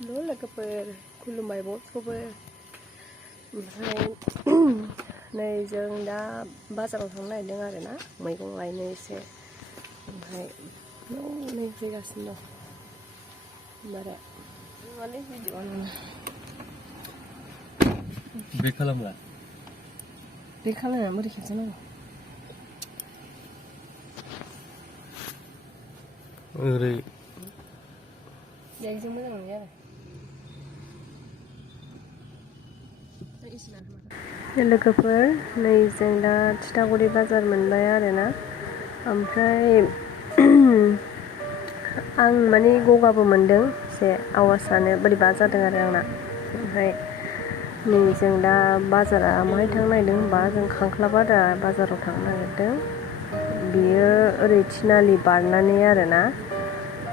Dulu logoफोर खुलुमबाय बयखौबो ओमफ्राय नै जों दा बाजाराव थांनो नागिरदों आरोना मैगं लायनो एसे ओमफ्राय नै फैगासिनो दं बारा माने भिडिअ'आनो बेक खालामला बेक खालामनानै बोरै खेबजानांगौ ओरै जायजों मोजां नुयो आरो लोगोफोर नै जों दा थिथागुरि बाजार मोनबाय आरोना ओमफ्राय आं माने गगाबो मोनदों एसे आवाजानो बोरैबा जादों आरो आंना ओमफ्राय नै जों दा बाजारा माहाय थांनो नागिरदों होनबा जों खांख्लाबादा बाजाराव थांनो नागिरदों बियो ओरै थिनालि बारनानै आरोना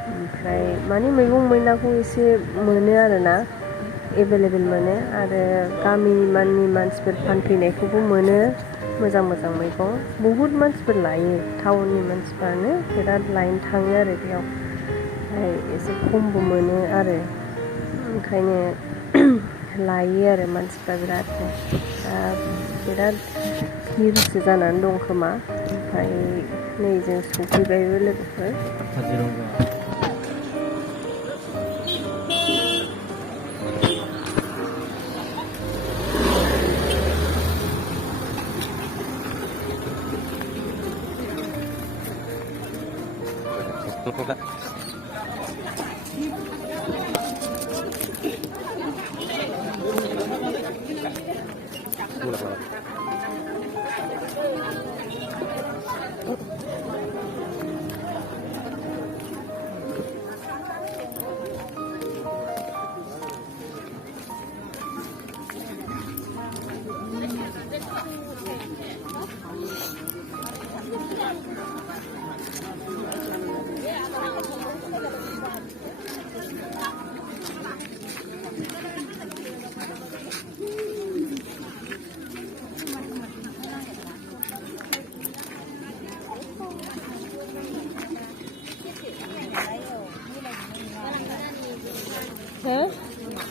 ओमफ्राय माने मैगं मैलाखौ एसे मोनो आरोना एभेलेबेल मोनो आरो गामिनि मानसिफोर फानफैनायखौबो मोनो मोजां मोजां मैगं बहुद मानसिफोर लायो टाउननि मानसिफ्रानो बिराद लायनो थाङो आरो बेयाव ओमफ्राय एसे खमबो मोनो आरो ओंखायनो लायो आरो मानसिफ्रा बिराद हिरसो जानानै दं खोमा ओमफ्राय नै जों सफैबायबो लोगोफोर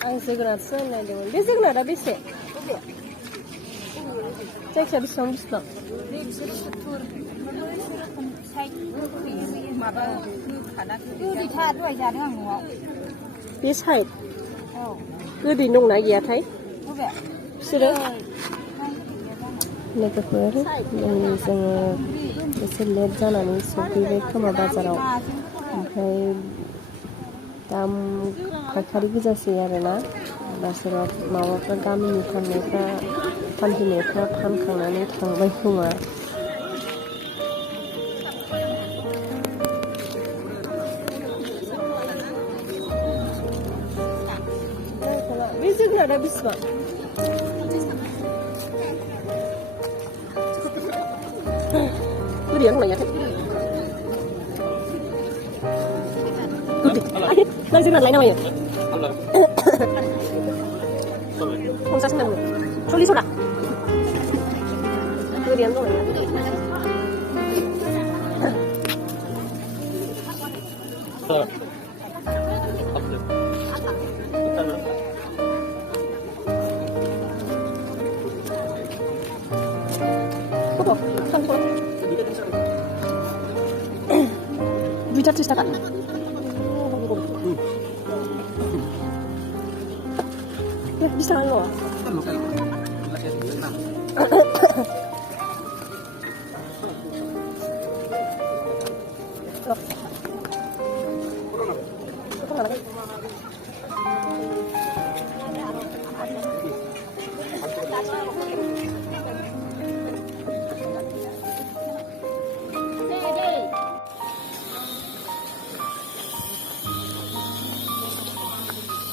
आं जोगोनारसो होनो नागिरदोंमोन बे जोगोनारा बेसे जायखिया बेसेबां बे साइड गोदै दंना गैयाथाय बिसोरो लोगोफोर जोङो एसे लेट जानानै सफैबाय खोमा बाजाराव ओमफ्राय दाम फायखारि गोजासै आरोना सोरबा माबाफोर गामिनि फानफैनायफ्रा फानखांनानै थांबाय खोमा बे जोगोनारा बेसेबां गोदैया दंना गैयाथाय 나 지금 라인 나와요. 공사 신나고. 졸리 소라. 그게 안 나와요. Bisa cerita kan? Ya, bisa lo.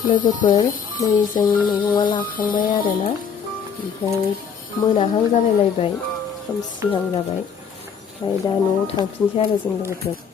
लोगोफोर नै जों मैगंआ लाखांबाय आरोना ओमफ्राय मोनाहां जालायलायबाय खोमसिहां जाबाय ओमफ्राय दा न'आव थांफिनसै आरो जों लोगोफोर